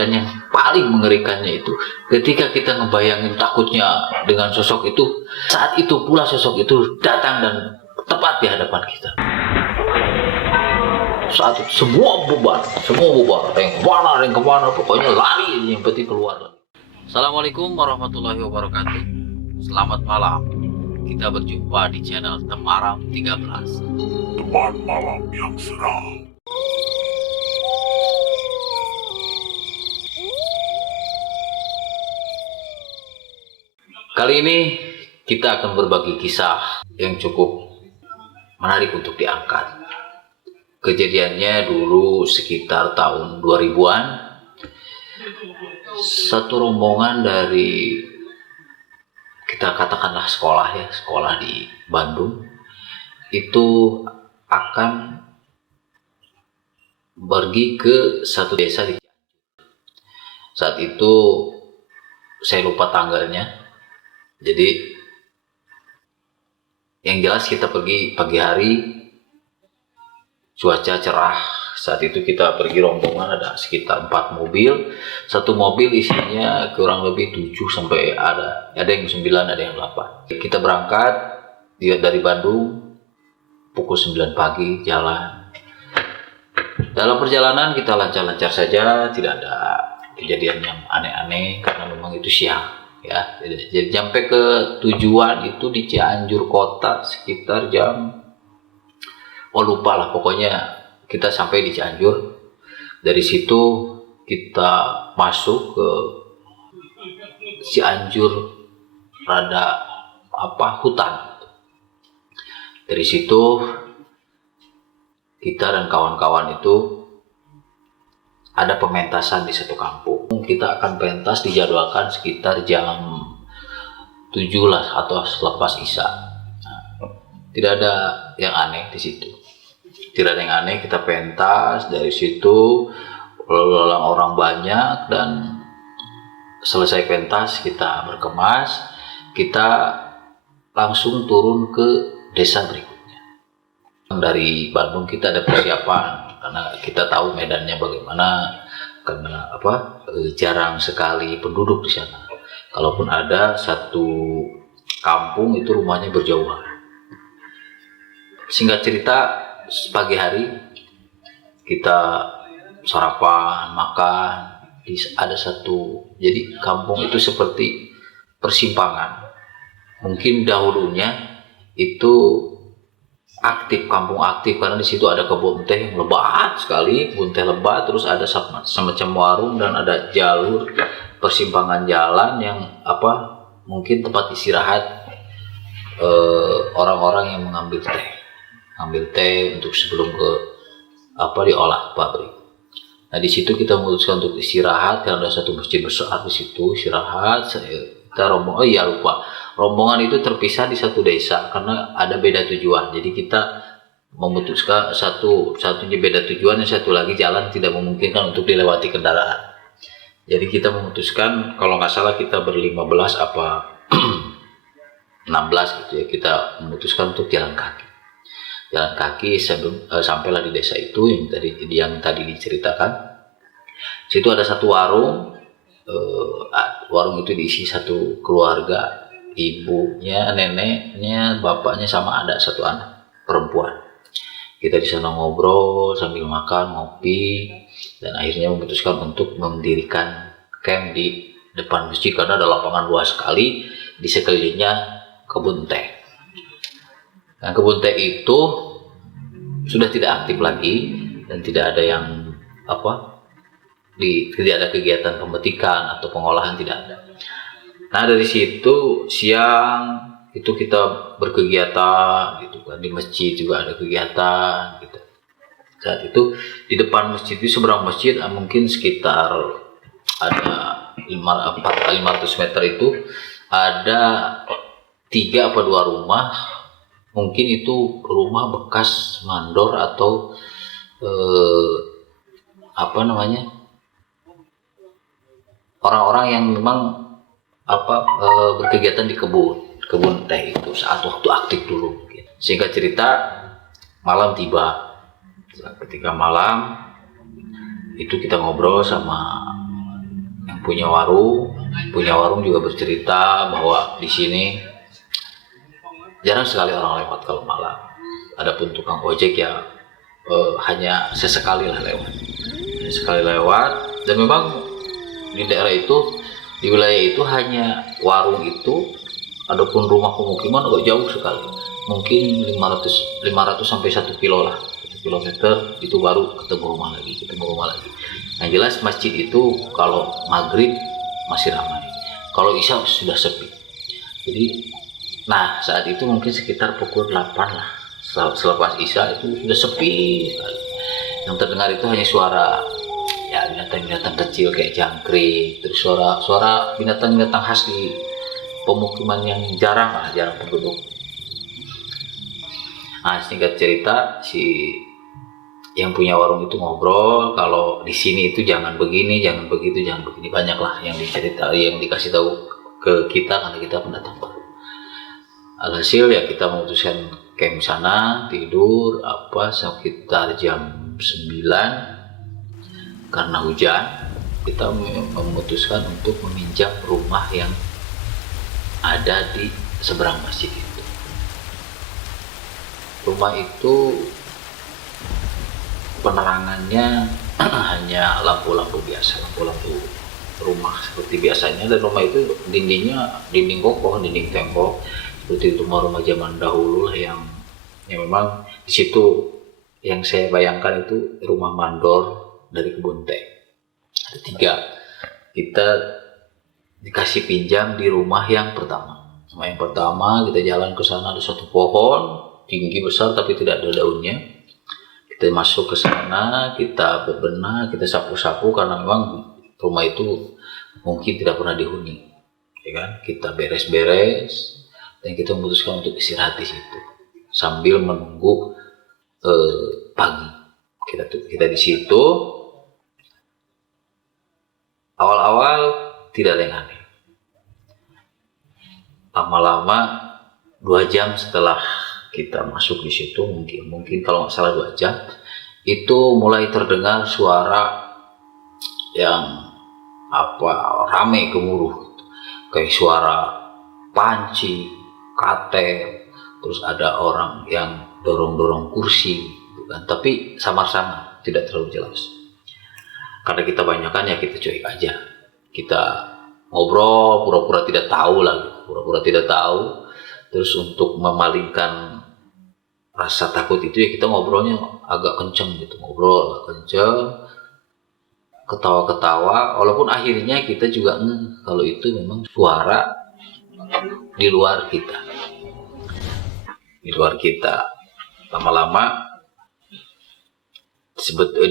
Dan yang paling mengerikannya itu ketika kita ngebayangin takutnya dengan sosok itu, saat itu pula sosok itu datang dan tepat di hadapan kita. Saat itu semua bubar, ada yang kemana, pokoknya lari, yang penting keluar. Assalamualaikum warahmatullahi wabarakatuh. Selamat malam. Kita berjumpa di channel Temaram 13. Teman malam yang seram. Kali ini kita akan berbagi kisah yang cukup menarik untuk diangkat. Kejadiannya dulu sekitar tahun 2000-an. Satu rombongan dari, kita katakanlah sekolah di Bandung, itu akan pergi ke satu desa di Cianjur. Saat itu saya lupa tanggalnya. Jadi yang jelas kita pergi pagi hari, cuaca cerah. Saat itu kita pergi rombongan ada sekitar 4 mobil. Satu mobil isinya kurang lebih 7 sampai ada yang 9, ada yang 8. Kita berangkat dari Bandung pukul 9 pagi jalan. Dalam perjalanan kita lancar-lancar saja, tidak ada kejadian yang aneh-aneh karena memang itu siang. Ya, jadi sampai ke tujuan itu di Cianjur kota sekitar jam, lupa lah, pokoknya kita sampai di Cianjur. Dari situ kita masuk ke Cianjur rada hutan. Dari situ kita dan kawan-kawan itu ada pementasan di satu kampung. Kita akan pentas dijadwalkan sekitar jam 7 lah atau selepas Isya. Tidak ada yang aneh di situ. Tidak ada yang aneh, kita pentas dari situ, orang banyak, dan selesai pentas kita berkemas, kita langsung turun ke desa berikutnya. Dari Bandung kita ada persiapan karena kita tahu medannya bagaimana, karena jarang sekali penduduk di sana. Kalaupun ada satu kampung itu rumahnya berjauhan. Singkat cerita, pagi hari kita sarapan, makan, ada satu, jadi kampung itu seperti persimpangan. Mungkin dahulunya itu aktif, kampung aktif, karena di situ ada kebun teh yang lebat sekali, kebun teh lebat, terus ada semacam warung dan ada jalur persimpangan jalan yang mungkin tempat istirahat orang-orang yang mengambil teh untuk sebelum ke diolah pabrik. Nah, di situ kita memutuskan untuk istirahat karena ada satu masjid besar di situ, istirahat. Kita rombongan itu terpisah di satu desa karena ada beda tujuan. Jadi kita memutuskan satunya beda tujuan, yang satu lagi jalan tidak memungkinkan untuk dilewati kendaraan. Jadi kita memutuskan, kalau nggak salah kita ber-15 16 gitu ya, kita memutuskan untuk jalan kaki sampailah di desa itu yang tadi diceritakan. Situ ada satu warung. Warung itu diisi satu keluarga, ibunya, neneknya, bapaknya, sama ada satu anak perempuan. Kita di sana ngobrol sambil makan, ngopi, dan akhirnya memutuskan untuk mendirikan camp di depan masjid karena ada lapangan luas sekali, di sekelilingnya kebun teh. Nah, kebun teh itu sudah tidak aktif lagi dan tidak ada yang tidak ada kegiatan pemetikan atau pengolahan, tidak ada. Nah, dari situ siang itu kita berkegiatan gitu kan, di masjid juga ada kegiatan gitu. Saat itu di depan masjid, di seberang masjid mungkin sekitar ada 500 meter itu ada 3 atau 2 rumah. Mungkin itu rumah bekas mandor atau orang-orang yang memang berkegiatan di kebun teh itu saat waktu aktif dulu. Singkat cerita, malam tiba. Ketika malam itu kita ngobrol sama punya warung juga bercerita bahwa di sini jarang sekali orang lewat kalau malam. Adapun tukang ojek ya hanya sesekali lah lewat. Sekali lewat, dan memang di daerah itu, di wilayah itu hanya warung itu, adapun rumah pemukiman agak jauh sekali, mungkin 500 sampai 1 kilo lah, 1 kilometer itu baru ketemu rumah lagi. Yang jelas masjid itu kalau maghrib masih ramai, kalau isya sudah sepi. Jadi, nah saat itu mungkin sekitar pukul 8 lah, selepas isya itu sudah sepi sekali. Yang terdengar itu hanya suara ya binatang-binatang kecil kayak jangkrik, terus suara binatang-binatang khas di pemukiman yang jarang penduduk. Nah, singkat cerita, si yang punya warung itu ngobrol kalau di sini itu jangan begini, jangan begitu, jangan begini, banyak lah yang dikasih tahu ke kita karena kita pendatang baru. Alhasil ya kita memutuskan camp sana, tidur sekitar jam 9. Karena hujan, kita memutuskan untuk meminjam rumah yang ada di seberang masjid itu. Rumah itu penerangannya hanya lampu-lampu biasa, lampu-lampu rumah seperti biasanya, dan rumah itu dindingnya dinding kokoh, dinding tembok seperti rumah-rumah zaman dahulu lah yang memang di situ yang saya bayangkan itu rumah mandor dari kebun teh. Ada 3. Kita dikasih pinjam di rumah yang pertama. Rumah yang pertama kita jalan ke sana, ada suatu pohon tinggi besar tapi tidak ada daunnya. Kita masuk ke sana, kita bebenah, kita sapu-sapu karena memang rumah itu mungkin tidak pernah dihuni. Ya kan? Kita beres-beres dan kita memutuskan untuk istirahat di situ sambil menunggu pagi. Kita di situ. Awal-awal tidak ada yang aneh. Lama-lama 2 jam setelah kita masuk di situ, mungkin kalau nggak salah 2 jam, itu mulai terdengar suara yang rame gemuruh, kayak suara panci, kater, terus ada orang yang dorong-dorong kursi, gitu kan. Tapi samar-samar, tidak terlalu jelas. Karena kita banyakan ya kita cuek aja, kita ngobrol pura-pura tidak tahu lah, pura-pura tidak tahu. Terus untuk memalingkan rasa takut itu ya kita ngobrolnya agak kenceng gitu, ketawa-ketawa, walaupun akhirnya kita juga kalau itu memang suara di luar kita. Lama-lama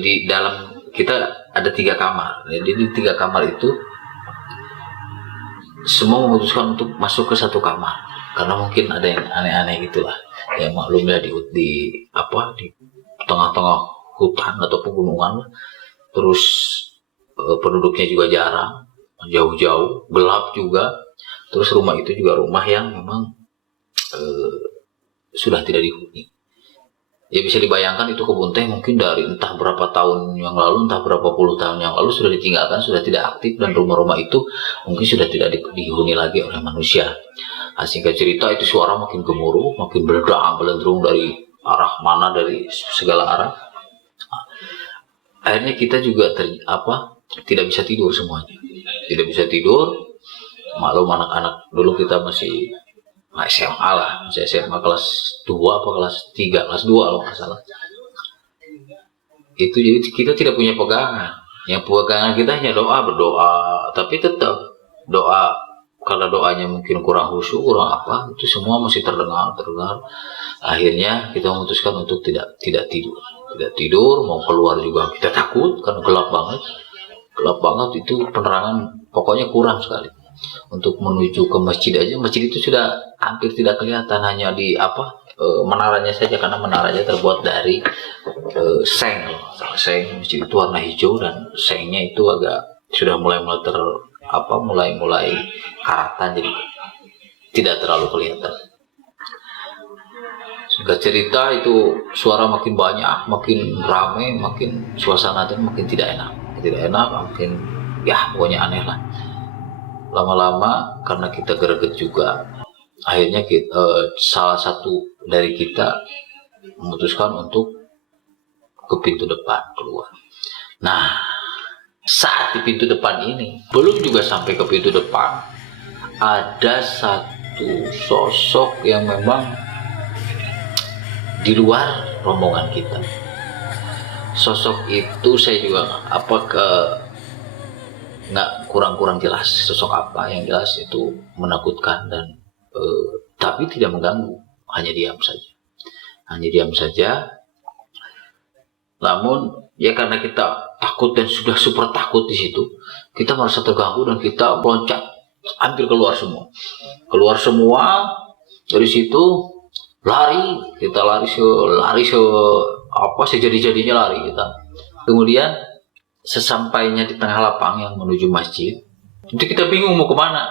di dalam kita ada 3 kamar. Jadi di 3 kamar itu semua memutuskan untuk masuk ke 1 kamar karena mungkin ada yang aneh-aneh gitulah. Ya maklumnya di tengah-tengah hutan atau pegunungan, terus penduduknya juga jarang, jauh-jauh, gelap juga. Terus rumah itu juga rumah yang memang sudah tidak dihuni. Ya bisa dibayangkan itu kebun teh mungkin dari entah berapa tahun yang lalu, entah berapa puluh tahun yang lalu sudah ditinggalkan, sudah tidak aktif, dan rumah-rumah itu mungkin sudah tidak dihuni lagi oleh manusia. Singkat cerita itu suara makin gemuruh, makin belendrung dari arah mana, dari segala arah. Akhirnya kita juga tidak bisa tidur semuanya. Tidak bisa tidur. Maklum anak-anak dulu kita masih SMA lah, masih SMA kelas 2 apa kelas 3, kelas 2 kalau nggak salah. Itu jadi kita tidak punya pegangan. Yang pegangan kita hanya berdoa, tapi tetap doa, karena doanya mungkin kurang khusyuk, kurang itu semua masih terdengar. Akhirnya kita memutuskan untuk tidak tidur, mau keluar juga kita takut karena gelap banget itu penerangan, pokoknya kurang sekali. Untuk menuju ke masjid aja, masjid itu sudah hampir tidak kelihatan, hanya di menaranya saja, karena menaranya terbuat dari seng. Masjid itu warna hijau dan sengnya itu agak sudah mulai karatan, jadi tidak terlalu kelihatan. Singkat cerita itu suara makin banyak, makin ramai, makin suasana itu makin tidak enak, makin ya pokoknya aneh lah. Lama-lama karena kita greget juga, akhirnya salah satu dari kita memutuskan untuk ke pintu depan keluar. Nah, saat di pintu depan ini, belum juga sampai ke pintu depan, ada satu sosok yang memang di luar rombongan kita. Sosok itu saya juga nggak kurang jelas sosok apa, yang jelas itu menakutkan dan tapi tidak mengganggu, hanya diam saja. Namun ya karena kita takut dan sudah super takut di situ, kita merasa terganggu dan kita loncat, hampir keluar semua dari situ, kita lari sejadi-jadinya lari kita. Kemudian sesampainya di tengah lapang yang menuju masjid, itu kita bingung mau kemana.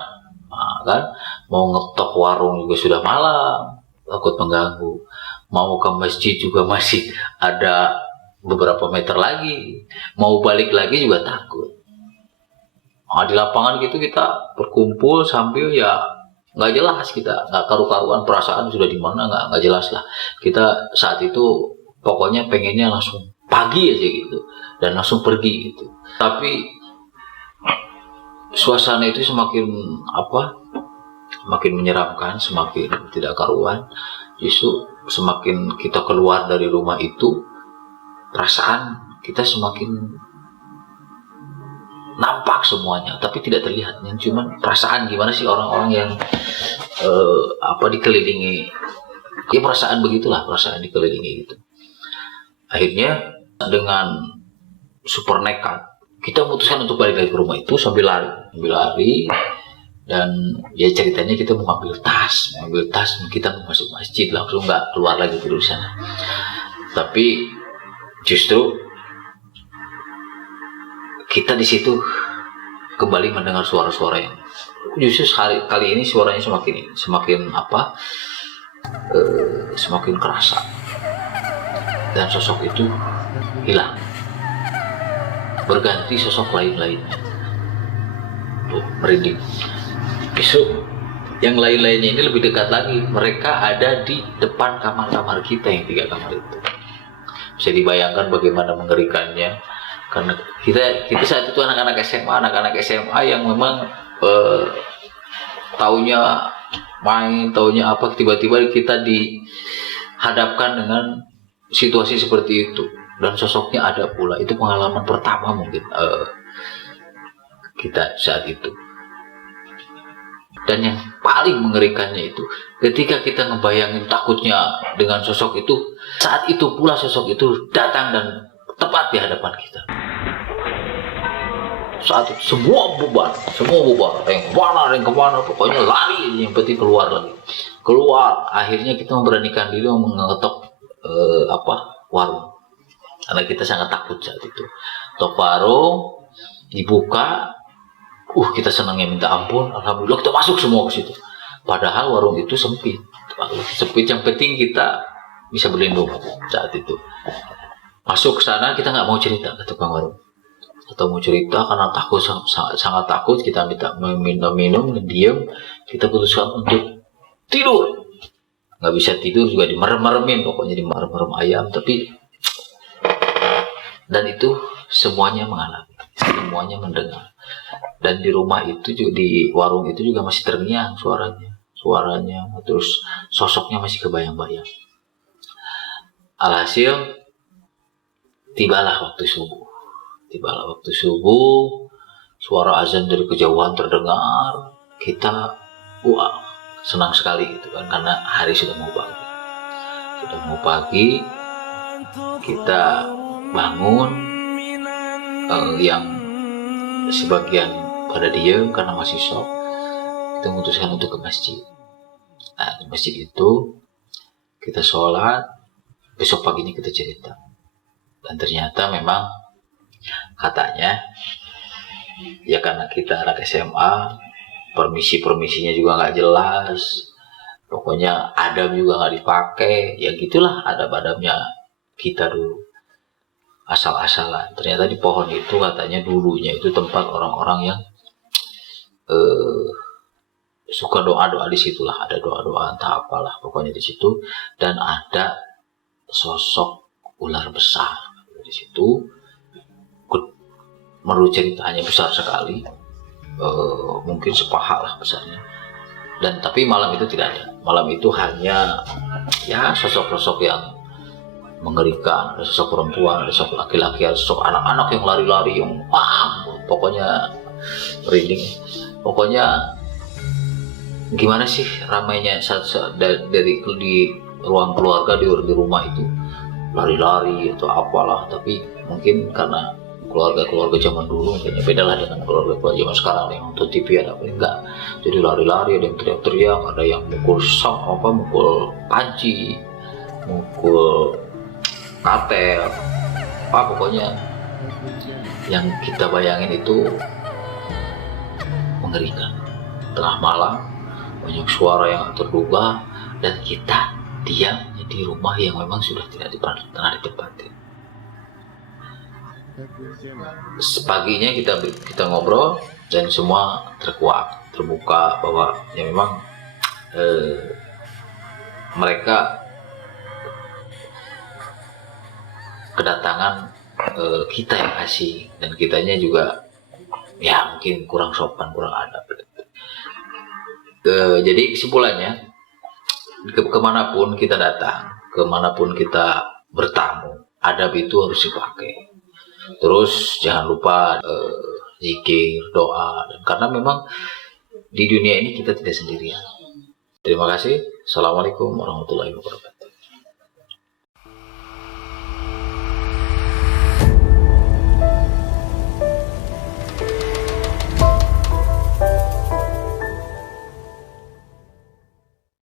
Nah, kan mau ngetok warung juga sudah malam, takut mengganggu. Mau ke masjid juga masih ada beberapa meter lagi, mau balik lagi juga takut. Nah, di lapangan gitu kita berkumpul sambil ya nggak jelas, kita nggak karu-karuan, perasaan sudah di mana nggak jelas lah. Kita saat itu pokoknya pengennya langsung pagi aja gitu dan langsung pergi gitu. Tapi suasana itu semakin menyeramkan, semakin tidak karuan. Justru semakin kita keluar dari rumah itu, perasaan kita semakin nampak semuanya, tapi tidak terlihat. Yang cuman perasaan gimana sih orang-orang yang dikelilingi, ya perasaan begitulah, perasaan dikelilingi gitu. Akhirnya dengan super nekat kita memutuskan untuk balik lagi ke rumah itu sambil lari. Dan ya ceritanya kita mau ambil tas, kita mau masuk masjid, langsung nggak keluar lagi dari sana. Tapi justru kita di situ kembali mendengar suara-suara yang justru kali ini suaranya semakin kerasa, dan sosok itu hilang, berganti sosok lainnya. Tuh, merinding. Besok yang lainnya ini lebih dekat lagi, mereka ada di depan kamar-kamar kita yang 3 kamar itu. Bisa dibayangkan bagaimana mengerikannya, karena kita saat itu anak-anak SMA yang memang taunya main, taunya apa, tiba-tiba kita dihadapkan dengan situasi seperti itu dan sosoknya ada pula. Itu pengalaman pertama mungkin kita saat itu. Dan yang paling mengerikannya itu ketika kita ngebayangin takutnya dengan sosok itu, saat itu pula sosok itu datang dan tepat di hadapan kita. Saat itu semua bubar, yang kemana, pokoknya lari, yang penting keluar lagi. Akhirnya kita memberanikan diri mengetok warung, karena kita sangat takut saat itu. Tok warung dibuka, kita senangnya minta ampun, alhamdulillah kita masuk semua ke situ. Padahal warung itu sempit, yang penting kita bisa berlindung saat itu. Masuk ke sana, kita nggak mau cerita ke tukang warung, atau mau cerita karena takut, sangat takut. Kita minta minum dan diam. Kita putuskan untuk tidur. Nggak bisa tidur juga dimerem-meremin, pokoknya dimerem-merem ayam. Dan itu semuanya mengalami, semuanya mendengar. Dan di rumah itu juga, di warung itu juga masih terngiang suaranya, terus sosoknya masih kebayang-bayang. Alhasil tibalah waktu subuh, suara azan dari kejauhan terdengar. Kita senang sekali gitu kan, karena hari sudah mau pagi. Kita bangun, yang sebagian pada diam karena masih shock. Kita memutuskan untuk ke masjid. Nah, di masjid itu kita sholat. Besok paginya kita cerita, dan ternyata memang katanya ya karena kita anak SMA, permisinya juga nggak jelas, pokoknya adab juga nggak dipakai, ya gitulah adab-adabnya kita dulu. asal-asalan. Ternyata di pohon itu katanya dulunya itu tempat orang-orang yang suka doa-doa di situlah, ada doa-doa entah apalah pokoknya di situ, dan ada sosok ular besar di situ. Menurut ceritanya besar sekali, mungkin sepaha lah besarnya. Dan tapi malam itu tidak ada. Malam itu hanya ya sosok-sosok yang mengerikan, ada sosok perempuan, ada sosok laki-laki, ada sosok anak-anak yang lari-lari yang pokoknya merinding. Pokoknya gimana sih ramainya dari di ruang keluarga di rumah itu lari-lari atau apalah, tapi mungkin karena keluarga zaman dulu kayaknya beda lah dengan keluarga zaman sekarang yang nonton TV ada apa enggak, jadi lari-lari, ada yang teriak-teriak, ada yang mukul panci, mukul katel, pokoknya yang kita bayangin itu mengerikan. Tengah malam banyak suara yang terduga dan kita diam di rumah yang memang sudah tidak pernah ditempatin. Sepaginya kita ngobrol dan semua terbuka bahwa ya memang mereka kedatangan kita yang asing, dan kitanya juga ya mungkin kurang sopan, kurang adab. Jadi kesimpulannya, kemanapun kita datang, kemanapun kita bertamu, adab itu harus dipakai. Terus jangan lupa zikir, doa, dan karena memang di dunia ini kita tidak sendirian. Terima kasih. Assalamualaikum warahmatullahi wabarakatuh.